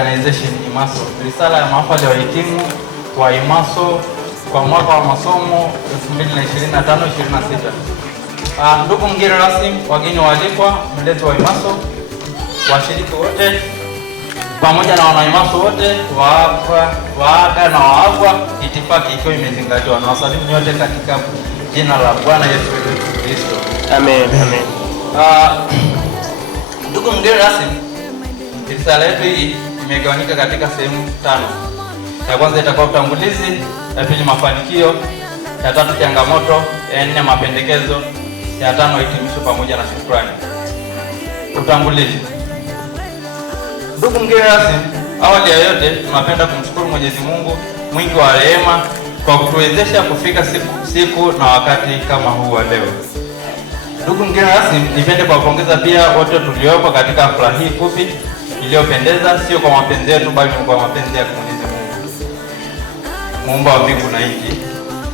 Organization IMASO, risala ya mahafali ya wahitimu wa IMASO kwa mwaka wa masomo 2025-26. Ndugu mgeni rasmi, wageni waalikwa, mlezi wa IMASO, washiriki wote pamoja na wana IMASO wote, waaga na waagwa, itifaki ikiwa imezingatiwa, na wasalimu nyote katika jina la Bwana Yesu Kristo. Amen, amen. Ndugu mgeni rasmi, risala yetu hii imegawanyika katika sehemu 5. Ya kwanza itakuwa utangulizi, ya pili mafanikio, ya tatu changamoto, ya nne mapendekezo, ya tano hitimisho pamoja na shukrani. Utangulizi. Ndugu mgeni rasmi, awali ya yote tunapenda kumshukuru Mwenyezi Mungu mwingi wa rehema kwa kutuwezesha kufika siku na wakati kama huu wa leo. Ndugu mgeni rasmi, nipende kuwapongeza pia wote tuliopo katika hafla hii fupi iliyopendeza, sio kwa mapenzi yetu bali kwa mapenzi ya Mwenyezi Mungu, Muumba wa mbingu na nchi,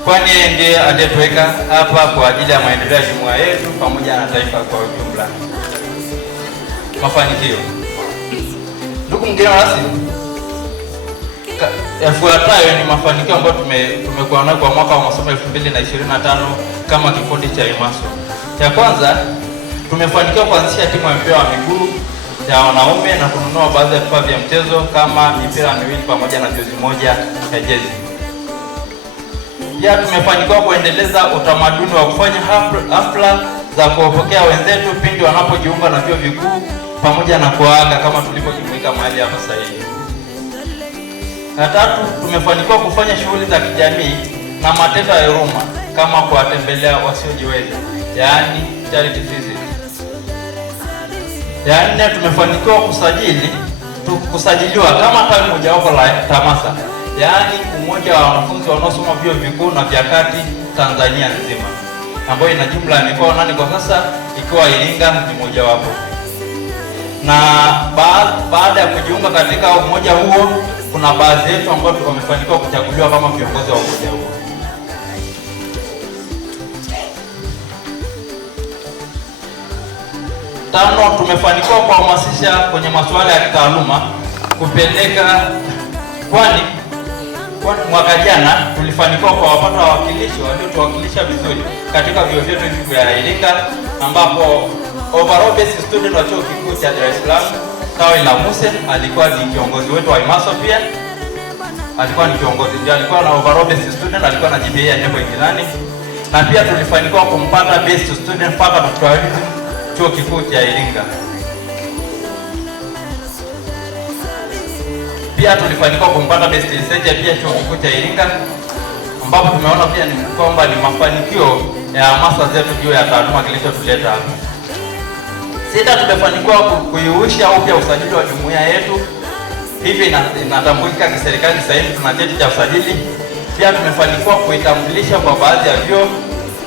kwani yeye ndiye aliyetuweka hapa kwa ajili ya maendeleo ya jumuiya yetu pamoja na taifa kwa ujumla. Mafanikio. Ndugu mgeni rasmi, yafuatayo ni mafanikio ambayo tumekuwa nayo kwa mwaka wa masomo 2025 kama kikundi cha IMASO. Ya kwanza, tumefanikiwa kuanzisha timu ya mpira wa miguu ya wanaume na kununua baadhi ya vifaa vya mchezo kama mipira miwili pamoja na jozi moja ya jezi. Pia tumefanikiwa kuendeleza utamaduni wa kufanya hafla za kuwapokea wenzetu pindi wanapojiunga na vyuo vikuu pamoja na kuaga kama tulipojumuika mahali hapa sasa hivi. Na tatu, tumefanikiwa kufanya shughuli za kijamii na matendo ya huruma kama kuwatembelea wasiojiweza, yaani charity visit. Ya nne, tumefanikiwa kusajiliwa kama tawi mojawapo la TAMASA, yaani umoja wa wanafunzi wanaosoma vyuo vikuu na vya kati Tanzania nzima, ambayo ina jumla ya mikoa 8 kwa sasa, ikiwa Iringa ni mojawapo. Na baada ya kujiunga katika umoja huo, kuna baadhi yetu ambao wamefanikiwa kuchaguliwa kama viongozi wa umoja huo. Tano, tumefanikiwa kuhamasisha kwenye masuala ya kitaaluma kupeleka, kwani mwaka jana tulifanikiwa kuwapata wawakilishi waliotuwakilisha vizuri katika vyuo vyetu hivi vya Iringa, ambapo overall best student wa chuo kikuu cha Dar es Salaam tawi la Muse alikuwa ni kiongozi wetu wa IMASO, pia alikuwa ni kiongozi, ndio alikuwa na overall best student, alikuwa na GPA ya 8.8, na pia tulifanikiwa kumpata best student faculty of tourism chuo kikuu cha Iringa. Pia tulifanikiwa kumpata best researcher pia chuo kikuu cha Iringa, ambapo tumeona pia ni kwamba ni mafanikio ya hamasa zetu juu ya taaluma kilichotuleta hapa. Sita, tumefanikiwa kuiuisha upya usajili wa jumuiya yetu, hivi inatambulika kiserikali. Sasa hivi tuna cheti cha usajili. Pia tumefanikiwa kuitambulisha kwa baadhi ya vyuo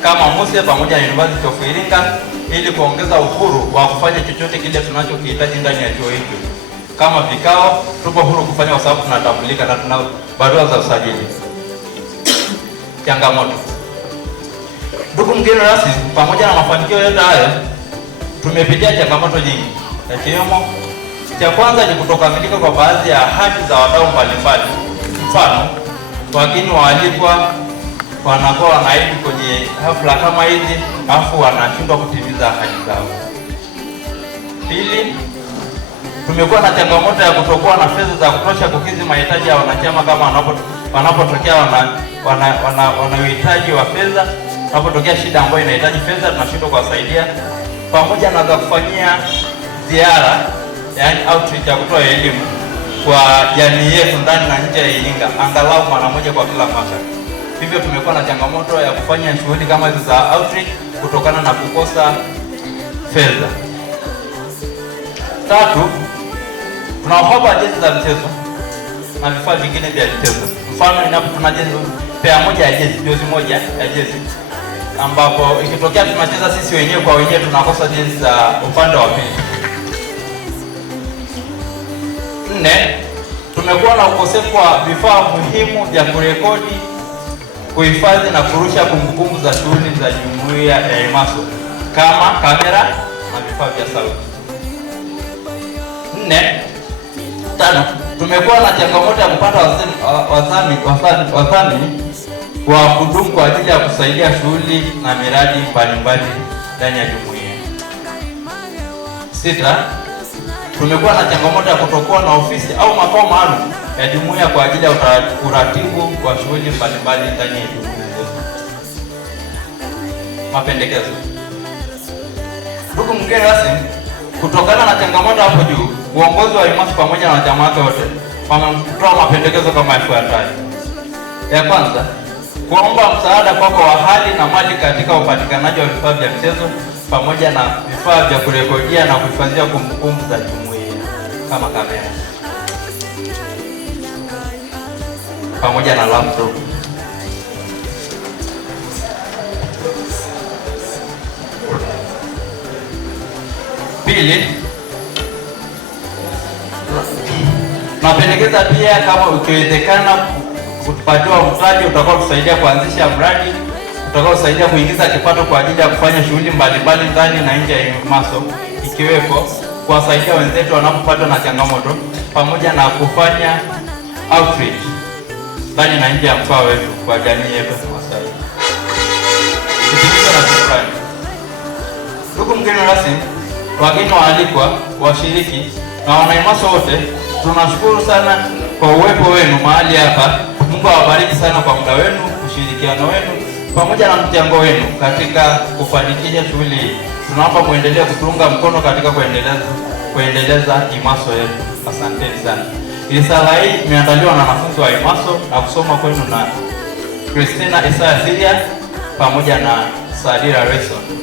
kama Muse pamoja na University of Iringa, ili kuongeza uhuru wa kufanya chochote kile tunachokihitaji ndani ya chuo hiki. Kama vikao, tupo huru kufanya kwa sababu tunatambulika na tuna barua za usajili. Changamoto. Ndugu mgeni rasmi, pamoja na mafanikio yote haya, tumepitia changamoto nyingi. Ikiwemo, cha kwanza ni kutokamilika kwa baadhi ya haki za wadau mbalimbali. Mfano, wageni waalikwa wanakuwa wanaidi kwenye hafla kama hizi, afu wanashindwa kutimiza ahadi zao. Pili, tumekuwa na changamoto ya kutokuwa na fedha za kutosha kukidhi mahitaji ya wanachama kama wanapotokea wana uhitaji wa fedha, wanapotokea shida ambayo inahitaji fedha, tunashindwa kuwasaidia, pamoja na za kufanyia ziara, yaani outreach, ya kutoa elimu kwa jamii yetu ndani na nje ya Iringa, angalau mara moja kwa kila mwaka. Hivyo tumekuwa na changamoto ya kufanya shughuli kama hizo za outreach kutokana na kukosa fedha. Tatu, tunaokopa jezi za mchezo na vifaa vingine vya mchezo. Mfano, tuna jezi pea moja ya jezi, jozi moja ya jezi, ambapo ikitokea tunacheza sisi wenyewe kwa wenyewe tunakosa jezi za upande wa pili. 4, tumekuwa na ukosefu wa vifaa muhimu vya kurekodi, kuhifadhi na kurusha kumbukumbu za shughuli za jumuiya ya IMASO kama kamera na vifaa vya sauti. 4, Tano, tumekuwa na changamoto ya kupata wadhamini wa kudumu kwa ajili ya kusaidia shughuli na miradi mbalimbali ndani ya jumuiya. 6, tumekuwa na changamoto ya kutokuwa na ofisi au makao maalum ya jumuiya kwa ajili ya uratibu wa shughuli mbalimbali ndani ya jumuiya zetu. Mapendekezo. Ndugu mgeni rasmi, kutokana na changamoto hapo juu, uongozi wa IMASO pamoja na wanachama wake wote wametoa mapendekezo kama ifuatayo. Ya kwanza, kuomba msaada kwako wa hali na mali katika upatikanaji wa vifaa vya mchezo pamoja na vifaa vya kurekodia na kuhifadhia kumbukumbu za jumuiya kama kamera pamoja na laptop. Pili, napendekeza pia kama ukiwezekana kupatiwa mtaji utakao kusaidia kuanzisha mradi utakao kusaidia kuingiza kipato kwa ajili ya kufanya shughuli mbalimbali ndani na nje ya IMASO, ikiwepo kuwasaidia wenzetu wanapopatwa na changamoto pamoja na kufanya outreach ndani na nje ya mkoa wetu kwa jamii yetu ya Masai. Na shukrani. Ndugu mgeni rasmi, wageni waalikwa, washiriki na wana-IMASO wote, tunashukuru sana kwa uwepo wenu mahali hapa. Mungu awabariki sana kwa muda wenu, ushirikiano wenu pamoja na mchango wenu katika kufanikisha shughuli hii. Tunaomba muendelee kutunga mkono katika kuendeleza IMASO yetu. Asanteni sana. Risala hii imeandaliwa na wanafunzi wa IMASO na kusoma kwenu na Christina Isaya Siria pamoja na Sadira Reson.